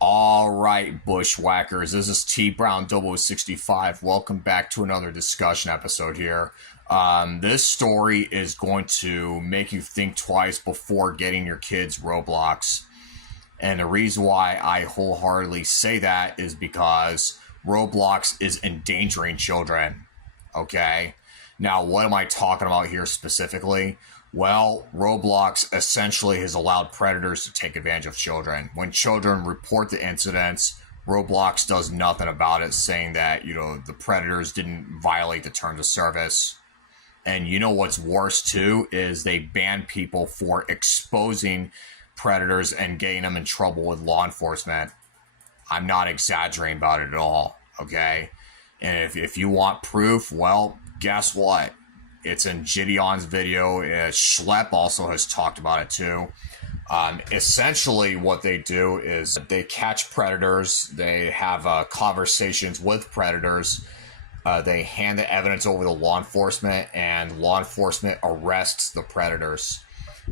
All right, bushwhackers, this is TBrown0065. Welcome back to another discussion episode here. This story is going to make you think twice before getting your kids Roblox. And the reason why I wholeheartedly say that is because Roblox is endangering children. Okay? Now, what am I talking about here specifically? Well, Roblox essentially has allowed predators to take advantage of children. When children report the incidents, Roblox does nothing about it, saying that, the predators didn't violate the terms of service. And you know what's worse too is they ban people for exposing predators and getting them in trouble with law enforcement. I'm not exaggerating about it at all, okay? And if you want proof, well, guess what? It's in Gideon's video. Schlepp also has talked about it too. Essentially, what they do is they catch predators. They have conversations with predators. They hand the evidence over to law enforcement, and law enforcement arrests the predators.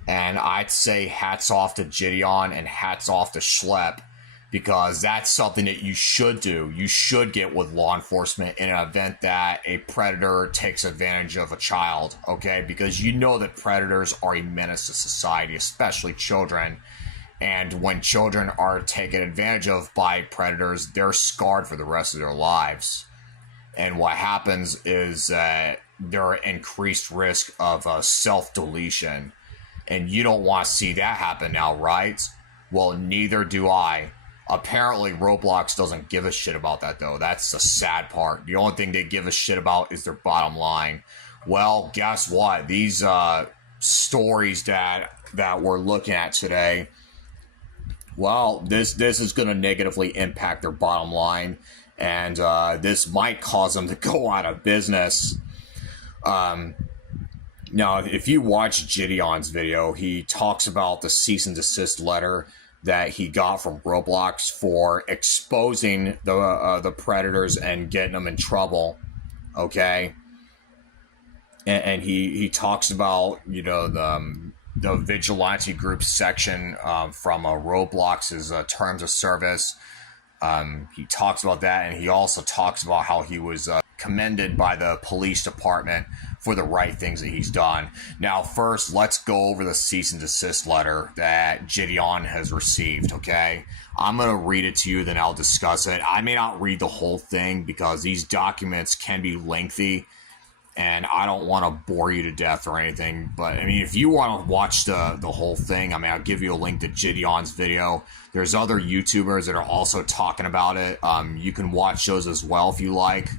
And I'd say hats off to Gideon and hats off to Schlepp, because that's something that you should do. You should get with law enforcement in an event that a predator takes advantage of a child, okay? Because you know that predators are a menace to society, especially children. And when children are taken advantage of by predators, they're scarred for the rest of their lives. And what happens is they're at increased risk of self-deletion. And you don't want to see that happen now, right? Well, neither do I. Apparently, Roblox doesn't give a shit about that, though. That's the sad part. The only thing they give a shit about is their bottom line. Well, guess what? These stories that we're looking at today, well, this is going to negatively impact their bottom line, and this might cause them to go out of business. Now, if you watch Gideon's video, he talks about the cease and desist letter that he got from Roblox for exposing the predators and getting them in trouble, okay? And he talks about the vigilante group section from Roblox's terms of service. He talks about that, and he also talks about how he was commended by the police department for the right things that he's done. Now, first, let's go over the cease and desist letter that Gideon has received, okay? I'm going to read it to you, then I'll discuss it. I may not read the whole thing because these documents can be lengthy, and I don't want to bore you to death or anything. But, I mean, if you want to watch the whole thing, I mean, I'll give you a link to Gideon's video. There's other YouTubers that are also talking about it. You can watch those as well if you like.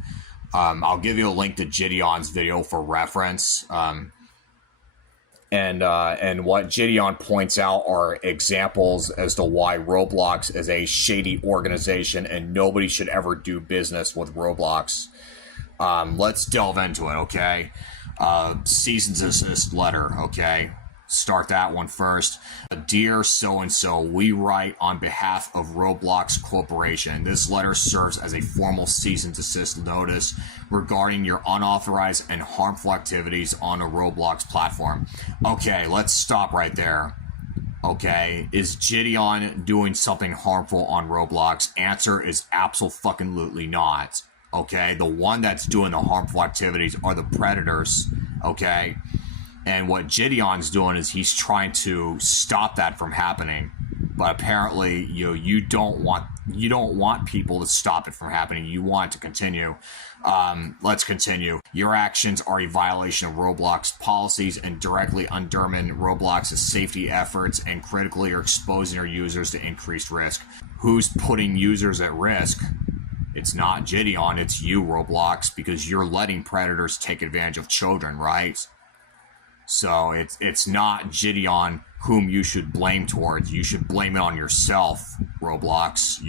I'll give you a link to Gideon's video for reference. And what Gideon points out are examples as to why Roblox is a shady organization and nobody should ever do business with Roblox. Let's delve into it, okay? Cease and desist letter, okay? Start that one first. Dear so-and-so, we write on behalf of Roblox Corporation. This letter serves as a formal cease and desist notice regarding your unauthorized and harmful activities on a Roblox platform. Okay, let's stop right there. Okay, is Gideon doing something harmful on Roblox? Answer is absolutely not. Okay, the one that's doing the harmful activities are the predators, okay? And what Gideon's doing is he's trying to stop that from happening. But apparently, you don't want people to stop it from happening. You want it to continue. Let's continue. Your actions are a violation of Roblox policies and directly undermine Roblox's safety efforts and critically are exposing your users to increased risk. Who's putting users at risk? It's not Gideon, it's you, Roblox, because you're letting predators take advantage of children, right? So it's not Gideon whom you should blame towards. You should blame it on yourself, Roblox.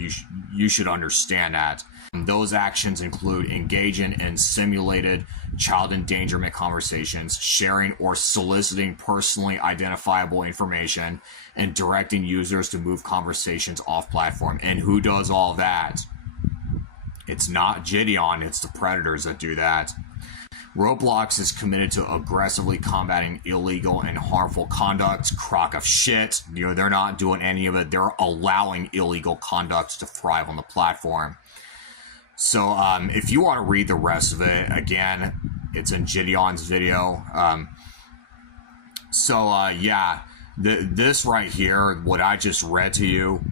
You should understand that. Those actions include engaging in simulated child endangerment conversations, sharing or soliciting personally identifiable information, and directing users to move conversations off platform. And who does all that? It's not Gideon, it's the predators that do that. Roblox is committed to aggressively combating illegal and harmful conduct. Crock of shit. You know, they're not doing any of it. They're allowing illegal conduct to thrive on the platform. So if you want to read the rest of it, again, it's in Gideon's video. Yeah, this right here, what I just read to you,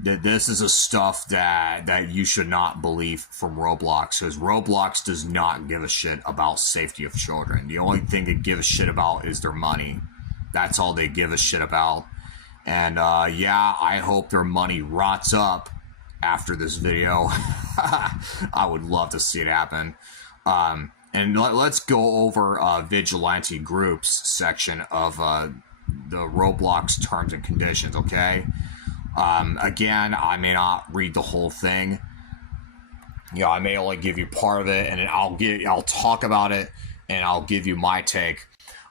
this is a stuff that you should not believe from Roblox, because Roblox does not give a shit about safety of children. The only thing they give a shit about is their money. That's all they give a shit about. And yeah, I hope their money rots up after this video. I would love to see it happen. And let's go over vigilante groups section of the Roblox terms and conditions, okay? Again, I may not read the whole thing. You know, I may only give you part of it, and I'll talk about it, and I'll give you my take.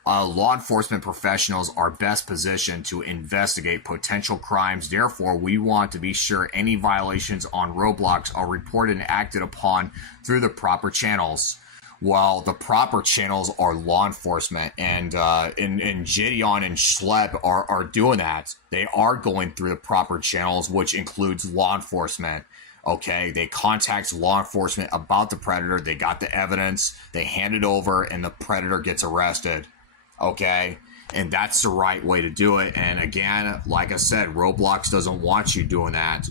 Law enforcement professionals are best positioned to investigate potential crimes. Therefore, we want to be sure any violations on Roblox are reported and acted upon through the proper channels. Well, the proper channels are law enforcement, and Gideon and Schleb are doing that. They are going through the proper channels, which includes law enforcement. Okay, they contact law enforcement about the predator. They got the evidence. They hand it over, and the predator gets arrested. Okay, and that's the right way to do it. And again, like I said, Roblox doesn't want you doing that.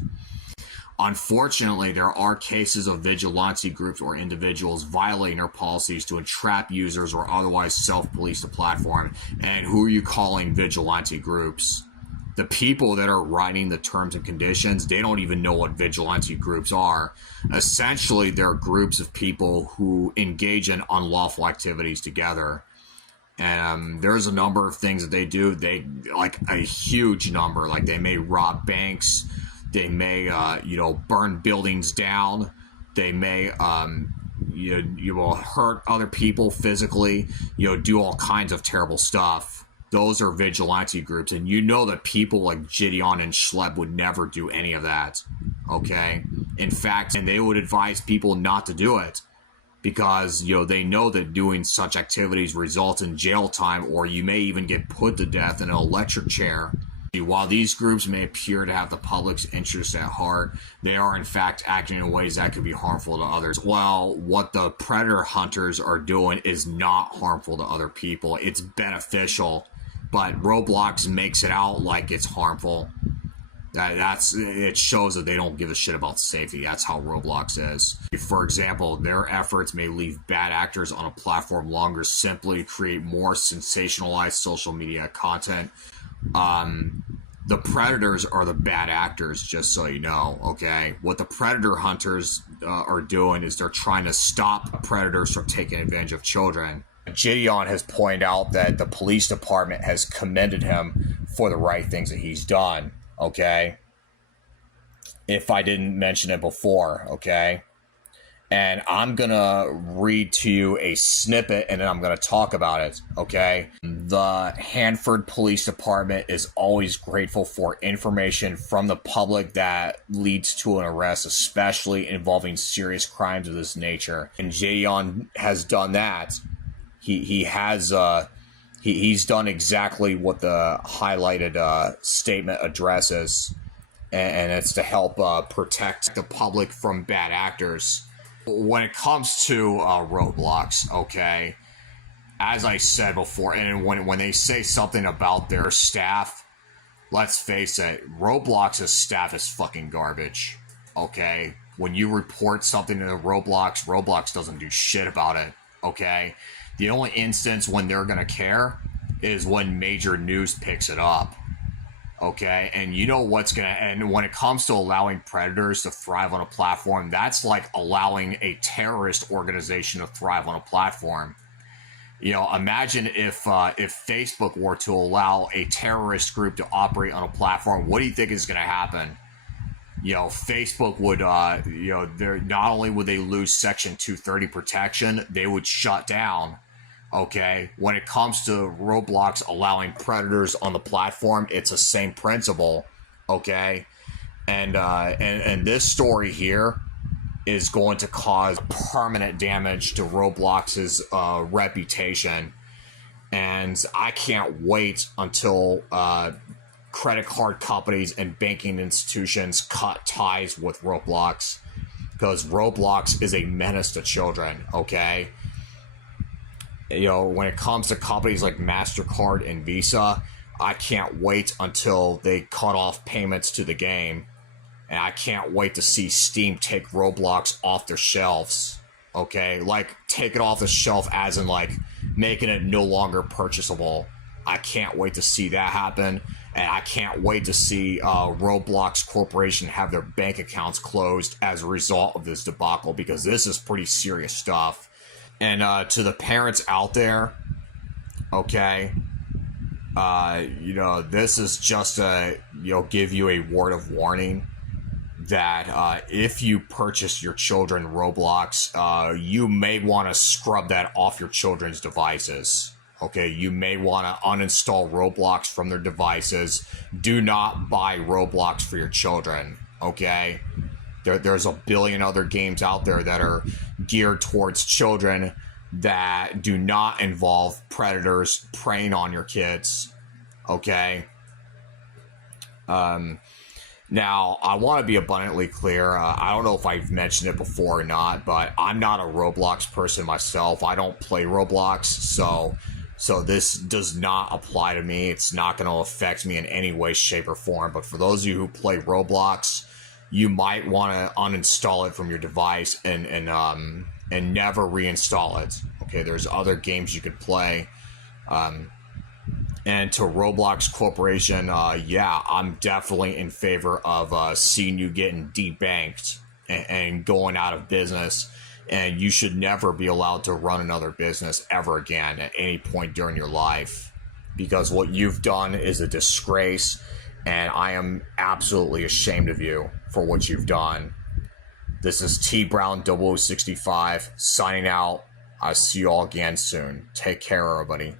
Unfortunately, there are cases of vigilante groups or individuals violating their policies to entrap users or otherwise self-police the platform. And who are you calling vigilante groups? The people that are writing the terms and conditions, they don't even know what vigilante groups are. Essentially, they're groups of people who engage in unlawful activities together. And there's a number of things that they do. They, like, a huge number. Like, they may rob banks. They may, burn buildings down. They may, you will hurt other people physically. Do all kinds of terrible stuff. Those are vigilante groups, and you know that people like Gideon and Schleb would never do any of that. Okay, in fact, and they would advise people not to do it because they know that doing such activities results in jail time, or you may even get put to death in an electric chair. While these groups may appear to have the public's interest at heart, they are in fact acting in ways that could be harmful to others. Well, what the predator hunters are doing is not harmful to other people. It's beneficial, but Roblox makes it out like it's harmful. It shows that they don't give a shit about safety. That's how Roblox is. For example, their efforts may leave bad actors on a platform longer simply to create more sensationalized social media content. The predators are the bad actors, just so you know, okay? What the predator hunters are doing is they're trying to stop predators from taking advantage of children. Gideon has pointed out that the police department has commended him for the right things that he's done, okay? If I didn't mention it before, okay? And I'm going to read to you a snippet, and then I'm going to talk about it, okay? The Hanford Police Department is always grateful for information from the public that leads to an arrest, especially involving serious crimes of this nature. And Gideon has done that. He's done exactly what the highlighted statement addresses, and it's to help protect the public from bad actors. When it comes to Roblox, okay, as I said before, and when they say something about their staff, let's face it, Roblox's staff is fucking garbage, okay? When you report something to Roblox, Roblox doesn't do shit about it, okay? The only instance when they're gonna care is when major news picks it up. Okay, and you know what's gonna, and when it comes to allowing predators to thrive on a platform, that's like allowing a terrorist organization to thrive on a platform. Imagine if Facebook were to allow a terrorist group to operate on a platform. What do you think is gonna happen? Facebook would, not only would they lose Section 230 protection, they would shut down. Okay, when it comes to Roblox allowing predators on the platform, it's the same principle. Okay, and this story here, is going to cause permanent damage to Roblox's reputation. And I can't wait until credit card companies and banking institutions cut ties with Roblox, because Roblox is a menace to children, okay? You know, when it comes to companies like MasterCard and Visa, I can't wait until they cut off payments to the game. And I can't wait to see Steam take Roblox off their shelves, okay? Like, take it off the shelf as in, like, making it no longer purchasable. I can't wait to see that happen. And I can't wait to see Roblox Corporation have their bank accounts closed as a result of this debacle, because this is pretty serious stuff. And to the parents out there, okay, you know, this is just a, you know, give you a word of warning that if you purchase your children Roblox, you may want to scrub that off your children's devices. Okay, you may want to uninstall Roblox from their devices. Do not buy Roblox for your children, okay? There's a billion other games out there that are geared towards children that do not involve predators preying on your kids, okay? Now, I want to be abundantly clear. I don't know if I've mentioned it before or not, but I'm not a Roblox person myself. I don't play Roblox, so this does not apply to me. It's not going to affect me in any way, shape, or form. But for those of you who play Roblox, you might want to uninstall it from your device and never reinstall it. Okay, there's other games you could play. And to Roblox Corporation, yeah, I'm definitely in favor of seeing you getting debanked and going out of business. And you should never be allowed to run another business ever again at any point during your life, because what you've done is a disgrace, and I am absolutely ashamed of you for what you've done. This is TBrown0065 signing out. I'll see you all again soon. Take care, everybody.